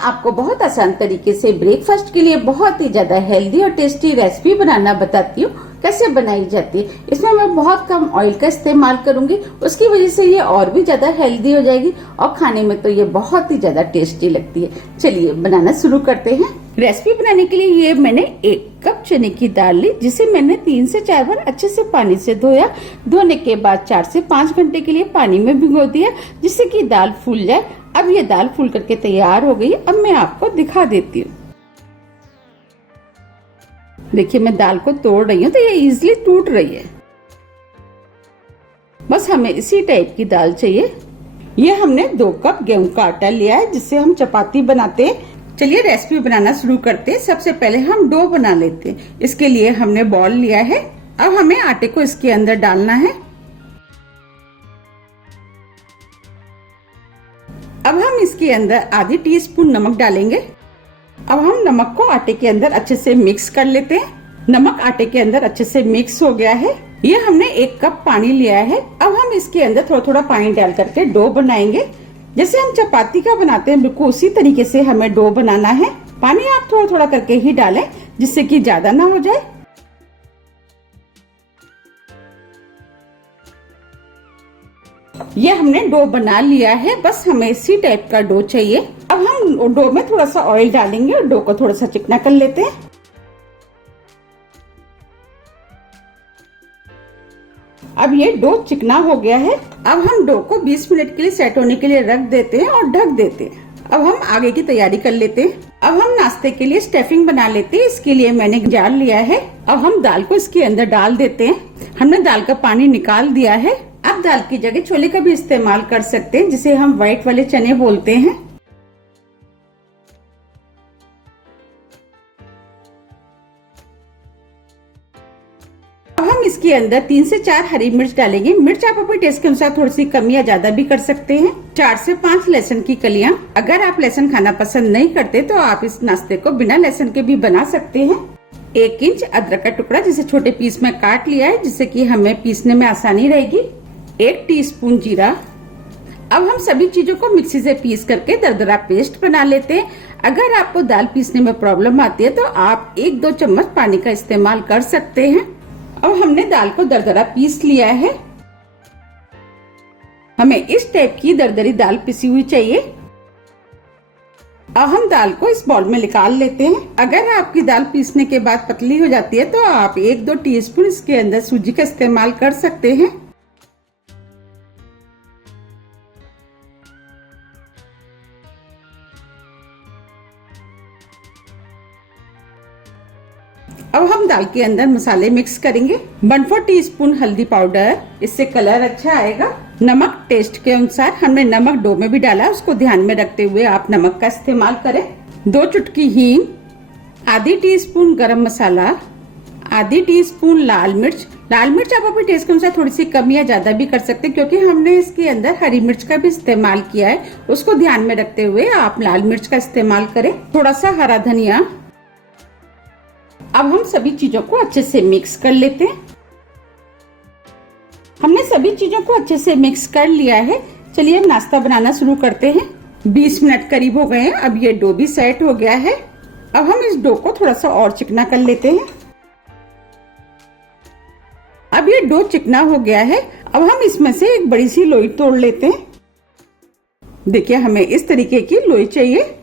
आपको बहुत आसान तरीके से ब्रेकफास्ट के लिए बहुत ही ज्यादा हेल्दी और टेस्टी रेसिपी बनाना बताती हूँ। कैसे बनाई जाती है, इसमें मैं बहुत कम ऑयल का इस्तेमाल करूंगी, उसकी वजह से ये और भी ज्यादा हेल्दी हो जाएगी और खाने में तो ये बहुत ही ज्यादा टेस्टी लगती है। चलिए बनाना शुरू करते हैं। रेसिपी बनाने के लिए ये मैंने 1 कप चने की दाल ली, जिसे मैंने 3 से 4 बार अच्छे से पानी से धोया। धोने के बाद 4 से 5 घंटे के लिए पानी में भिगो दिया, जिससे कि दाल फूल जाए। अब ये दाल फूल करके तैयार हो गई। अब मैं आपको दिखा देती हूँ। देखिए मैं दाल को तोड़ रही हूँ तो ये इजीली टूट रही है। बस हमें इसी टाइप की दाल चाहिए। ये हमने 2 कप गेहूं का आटा लिया है, जिससे हम चपाती बनाते हैं। चलिए रेसिपी बनाना शुरू करते हैं। सबसे पहले हम डो बना लेते हैं। इसके लिए हमने बॉल लिया है। अब हमें आटे को इसके अंदर डालना है। अब हम इसके अंदर आधी टीस्पून नमक डालेंगे। अब हम नमक को आटे के अंदर अच्छे से मिक्स कर लेते हैं। नमक आटे के अंदर अच्छे से मिक्स हो गया है। ये हमने 1 कप पानी लिया है। अब हम इसके अंदर थोड़ा थोड़ा पानी डाल करके डो बनाएंगे। जैसे हम चपाती का बनाते हैं बिल्कुल उसी तरीके से हमें डो बनाना है। पानी आप थोड़ा थोड़ा करके ही डालें, जिससे कि ज्यादा ना हो जाए। ये हमने डो बना लिया है। बस हमें इसी टाइप का डो चाहिए। अब हम डो में थोड़ा सा ऑयल डालेंगे और डो को थोड़ा सा चिकना कर लेते हैं। अब ये डो चिकना हो गया है। अब हम डो को 20 मिनट के लिए सेट होने के लिए रख देते हैं और ढक देते हैं। अब हम आगे की तैयारी कर लेते हैं। अब हम नाश्ते के लिए स्टफिंग बना लेते हैं। इसके लिए मैंने जार लिया है। अब हम दाल को इसके अंदर डाल देते हैं। हमने दाल का पानी निकाल दिया है। अब दाल की जगह छोले का भी इस्तेमाल कर सकते हैं, जिसे हम व्हाइट वाले चने बोलते हैं। अब हम इसके अंदर 3 से 4 हरी मिर्च डालेंगे। मिर्च आप अपने टेस्ट के अनुसार थोड़ी सी कम या ज्यादा भी कर सकते हैं। 4 से 5 लहसुन की कलियां। अगर आप लहसुन खाना पसंद नहीं करते तो आप इस नाश्ते को बिना लहसुन के भी बना सकते हैं। 1 इंच अदरक का टुकड़ा, जिसे छोटे पीस में काट लिया है, जिससे कि हमें पीसने में आसानी रहेगी। 1 टीस्पून जीरा। अब हम सभी चीजों को मिक्सी से पीस करके दरदरा पेस्ट बना लेते हैं। अगर आपको दाल पीसने में प्रॉब्लम आती है तो आप 1-2 चम्मच पानी का इस्तेमाल कर सकते हैं। अब हमने दाल को दरदरा पीस लिया है। हमें इस टाइप की दरदरी दाल पिसी हुई चाहिए। अब हम दाल को इस बाउल में निकाल लेते हैं। अगर आपकी दाल पीसने के बाद पतली हो जाती है तो आप 1-2 टीस्पून इसके अंदर सूजी का इस्तेमाल कर सकते हैं। अब हम दाल के अंदर मसाले मिक्स करेंगे। 1/4 टीस्पून हल्दी पाउडर, इससे कलर अच्छा आएगा। नमक टेस्ट के अनुसार। हमने नमक डो में भी डाला है, उसको ध्यान में रखते हुए आप नमक का इस्तेमाल करें। 2 चुटकी हींग, आधी टीस्पून गरम मसाला, आधी टीस्पून लाल मिर्च। लाल मिर्च आप अपने टेस्ट के अनुसार थोड़ी सी कम या ज्यादा भी कर सकते हैं, क्योंकि हमने इसके अंदर हरी मिर्च का भी इस्तेमाल किया है। उसको ध्यान में रखते हुए आप लाल मिर्च का इस्तेमाल करें। थोड़ा सा हरा धनिया। अब हम सभी चीजों को अच्छे से मिक्स कर लेते हैं। हमने सभी चीजों को अच्छे से मिक्स कर लिया है। चलिए हम नाश्ता बनाना शुरू करते हैं। 20 मिनट करीब हो गए हैं। अब ये डो भी सेट हो गया है। अब हम इस डो को थोड़ा सा और चिकना कर लेते हैं। अब ये डो चिकना हो गया है। अब हम इसमें से एक बड़ी सी लोई तोड़ लेते हैं। देखिए हमें इस तरीके की लोई चाहिए।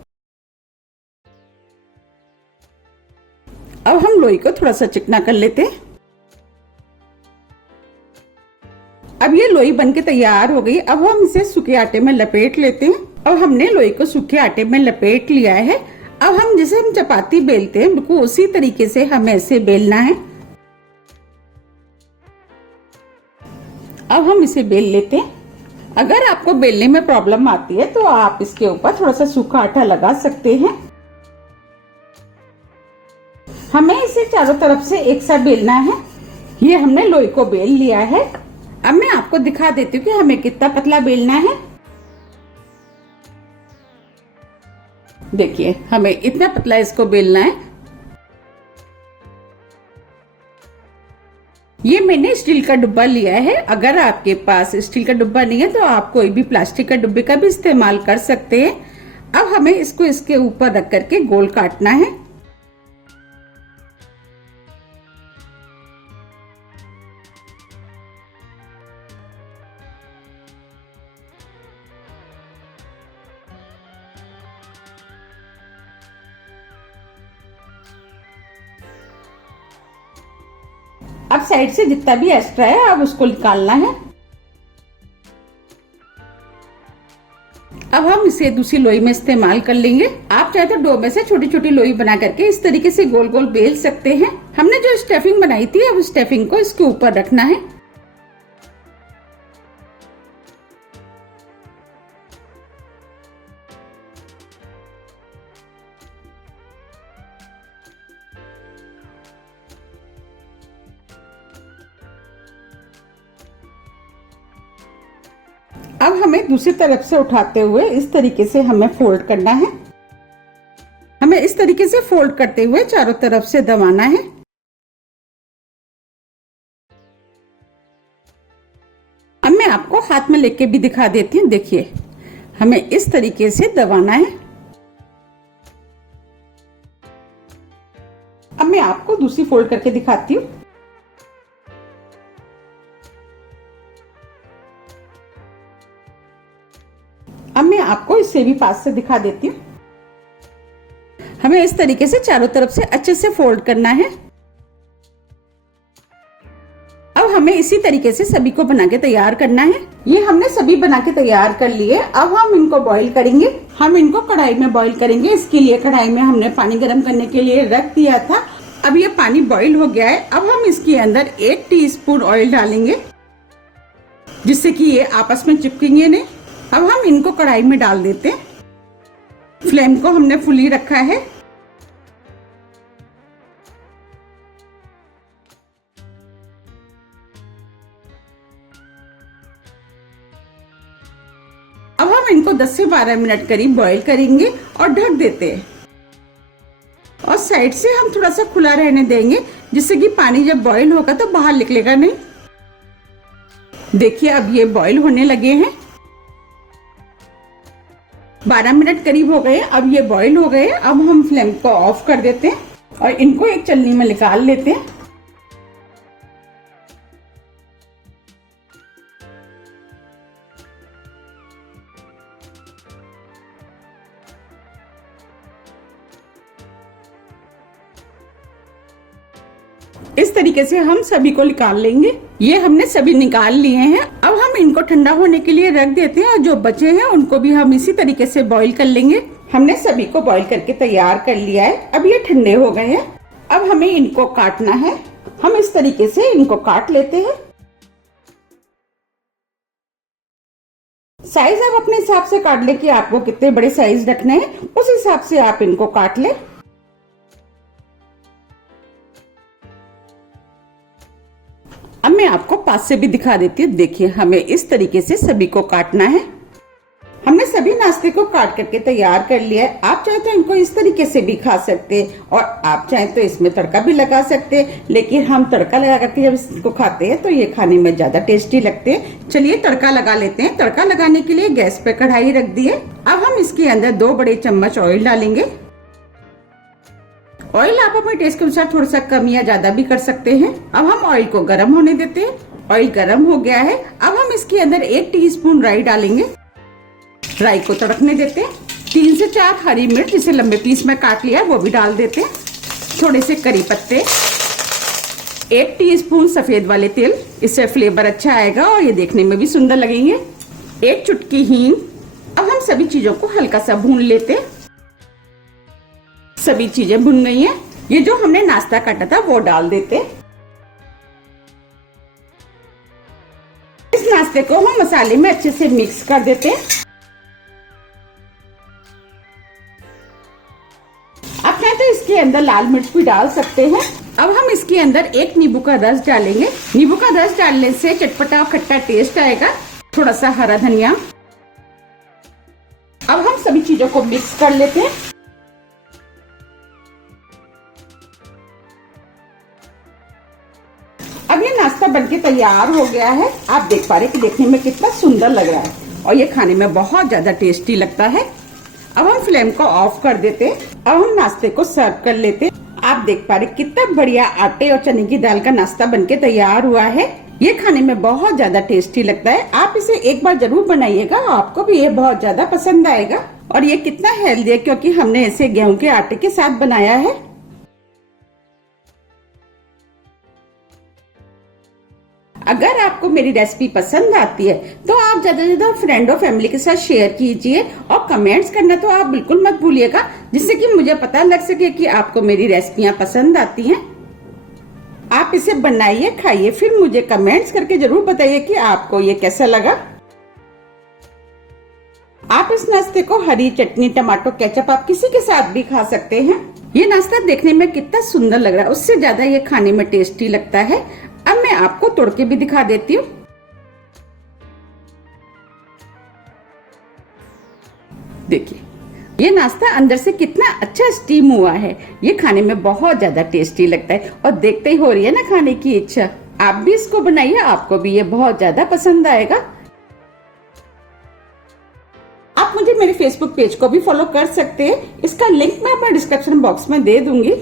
अब हम लोई को थोड़ा सा चिकना कर लेते हैं। अब ये लोई बनके तैयार हो गई। अब हम इसे सूखे आटे में लपेट लेते हैं। अब हमने लोई को सूखे आटे में लपेट लिया है। अब हम जैसे हम चपाती बेलते हैं बिल्कुल उसी तरीके से हमें इसे बेलना है। अब हम इसे बेल लेते हैं। अगर आपको बेलने में प्रॉब्लम आती है तो आप इसके ऊपर थोड़ा सा सूखा आटा लगा सकते हैं। हमें इसे चारों तरफ से एक साथ बेलना है। ये हमने लोई को बेल लिया है। अब मैं आपको दिखा देती हूँ कि हमें कितना पतला बेलना है। देखिए हमें इतना पतला इसको बेलना है। ये मैंने स्टील का डिब्बा लिया है। अगर आपके पास स्टील का डिब्बा नहीं है तो आप कोई भी प्लास्टिक का डिब्बे का भी इस्तेमाल कर सकते हैं। अब हमें इसको इसके ऊपर रख करके गोल काटना है। अब साइड से जितना भी एक्स्ट्रा है अब उसको निकालना है। अब हम इसे दूसरी लोई में इस्तेमाल कर लेंगे। आप चाहे तो डो में से छोटी छोटी लोई बना करके इस तरीके से गोल गोल बेल सकते हैं। हमने जो स्टफिंग बनाई थी अब स्टफिंग को इसके ऊपर रखना है। अब हमें दूसरी तरफ से उठाते हुए इस तरीके से हमें फोल्ड करना है। हमें इस तरीके से फोल्ड करते हुए चारों तरफ से दबाना है। अब मैं आपको हाथ में लेके भी दिखा देती हूँ। देखिए, हमें इस तरीके से दबाना है। अब मैं आपको दूसरी फोल्ड करके दिखाती हूँ। अब मैं आपको इसे भी पास से दिखा देती हूँ। हमें इस तरीके से चारों तरफ से अच्छे से फोल्ड करना है। अब हमें इसी तरीके से सभी को बना के तैयार करना है। ये हमने सभी बना के तैयार कर लिए। अब हम इनको बॉईल करेंगे। हम इनको कढ़ाई में बॉईल करेंगे। इसके लिए कढ़ाई में हमने पानी गर्म करने के लिए रख दिया था। अब ये पानी बॉईल हो गया है। अब हम इसके अंदर 1 टीस्पून ऑयल डालेंगे, जिससे कि ये आपस में चिपकेंगे नहीं। अब हम इनको कढ़ाई में डाल देते हैं। फ्लेम को हमने फुली रखा है। अब हम इनको 10 से 12 मिनट करीब बॉईल करेंगे और ढक देते हैं। और साइड से हम थोड़ा सा खुला रहने देंगे, जिससे कि पानी जब बॉईल होगा तो बाहर निकलेगा नहीं। देखिए, अब ये बॉईल होने लगे हैं। 12 मिनट करीब हो गए। अब ये बॉईल हो गए। अब हम फ्लेम को ऑफ कर देते हैं और इनको एक छलनी में निकाल लेते हैं। इस तरीके से हम सभी को निकाल लेंगे। ये हमने सभी निकाल लिए हैं। अब हम इनको ठंडा होने के लिए रख देते हैं और जो बचे हैं उनको भी हम इसी तरीके से बॉईल कर लेंगे। हमने सभी को बॉईल करके तैयार कर लिया है। अब ये ठंडे हो गए हैं। अब हमें इनको काटना है। हम इस तरीके से इनको काट लेते हैं। साइज आप अपने हिसाब से काट ले कि आपको कितने बड़े साइज रखने हैं, उस हिसाब से आप इनको काट ले। अब मैं आपको पास से भी दिखा देती हूँ। देखिए, हमें इस तरीके से सभी को काटना है। हमने सभी नाश्ते को काट करके तैयार कर लिया है। आप चाहे तो इनको इस तरीके से भी खा सकते हैं और आप चाहे तो इसमें तड़का भी लगा सकते हैं, लेकिन हम तड़का लगा करके जब इसको खाते हैं तो ये खाने में ज्यादा टेस्टी लगते हैं। चलिए तड़का लगा लेते हैं। तड़का लगाने के लिए गैस पे कढ़ाई रख दी है। अब हम इसके अंदर 2 बड़े चम्मच ऑयल डालेंगे। ऑयल आप अपने टेस्ट के अनुसार थोड़ा सा कम या ज्यादा भी कर सकते हैं। अब हम ऑयल को गर्म होने देते हैं। ऑयल गर्म हो गया है। अब हम इसके अंदर 1 टीस्पून राई डालेंगे। राई को तड़कने देते हैं। 3 से 4 हरी मिर्च जिसे लंबे पीस में काट लिया वो भी डाल देते हैं। थोड़े से करी पत्ते, 1 टीस्पून सफेद वाले तिल, इससे फ्लेवर अच्छा आएगा और ये देखने में भी सुंदर लगेंगे। 1 चुटकी हींग। अब हम सभी चीजों को हल्का सा भून लेते हैं। सभी चीजें भुन गई हैं। ये जो हमने नाश्ता काटा था वो डाल देते हैं। इस नाश्ते को हम मसाले में अच्छे से मिक्स कर देते हैं। आप चाहे तो इसके अंदर लाल मिर्च भी डाल सकते हैं। अब हम इसके अंदर 1 नींबू का रस डालेंगे। नींबू का रस डालने से चटपटा और खट्टा टेस्ट आएगा। थोड़ा सा हरा धनिया। अब हम सभी चीजों को मिक्स कर लेते हैं। अब ये नाश्ता बनके तैयार हो गया है। आप देख पा रहे हैं कि देखने में कितना सुंदर लग रहा है और ये खाने में बहुत ज्यादा टेस्टी लगता है। अब हम फ्लेम को ऑफ कर देते। अब हम नाश्ते को सर्व कर लेते। आप देख पा रहे कितना बढ़िया आटे और चने की दाल का नाश्ता बनके तैयार हुआ है। ये खाने में बहुत ज्यादा टेस्टी लगता है। आप इसे एक बार जरूर बनाइएगा, आपको भी ये बहुत ज्यादा पसंद आएगा। और ये कितना हेल्दी है क्योंकि हमने इसे गेहूं के आटे के साथ बनाया है। अगर आपको मेरी रेसिपी पसंद आती है तो आप ज्यादा से ज्यादा फ्रेंड और फैमिली के साथ शेयर कीजिए और कमेंट्स करना तो आप बिल्कुल मत भूलिएगा, जिससे कि मुझे पता लग सके कि आपको मेरी रेसिपियां पसंद आती हैं। आप इसे बनाइए, खाइए, फिर मुझे कमेंट्स करके जरूर बताइए कि आपको ये कैसा लगा। आप इस नाश्ते को हरी चटनी, टमाटो केचप, आप किसी के साथ भी खा सकते हैं। ये नाश्ता देखने में कितना सुंदर लग रहा है, उससे ज्यादा ये खाने में टेस्टी लगता है। अब मैं आपको तोड़ के भी दिखा देती हूँ। देखिए ये नाश्ता अंदर से कितना अच्छा स्टीम हुआ है। ये खाने में बहुत ज्यादा टेस्टी लगता है और देखते ही हो रही है ना खाने की इच्छा। आप भी इसको बनाइए, आपको भी ये बहुत ज्यादा पसंद आएगा। आप मुझे मेरे फेसबुक पेज को भी फॉलो कर सकते हैं, इसका लिंक मैं अपने डिस्क्रिप्शन बॉक्स में दे दूंगी।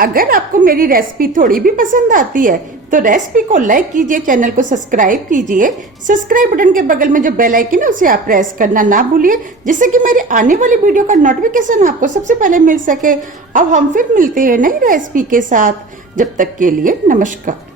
अगर आपको मेरी रेसिपी थोड़ी भी पसंद आती है तो रेसिपी को लाइक कीजिए, चैनल को सब्सक्राइब कीजिए। सब्सक्राइब बटन के बगल में जो बेल आइकन है उसे आप प्रेस करना ना भूलिए, जिससे कि मेरी आने वाली वीडियो का नोटिफिकेशन आपको सबसे पहले मिल सके। अब हम फिर मिलते हैं नई रेसिपी के साथ। जब तक के लिए नमस्कार।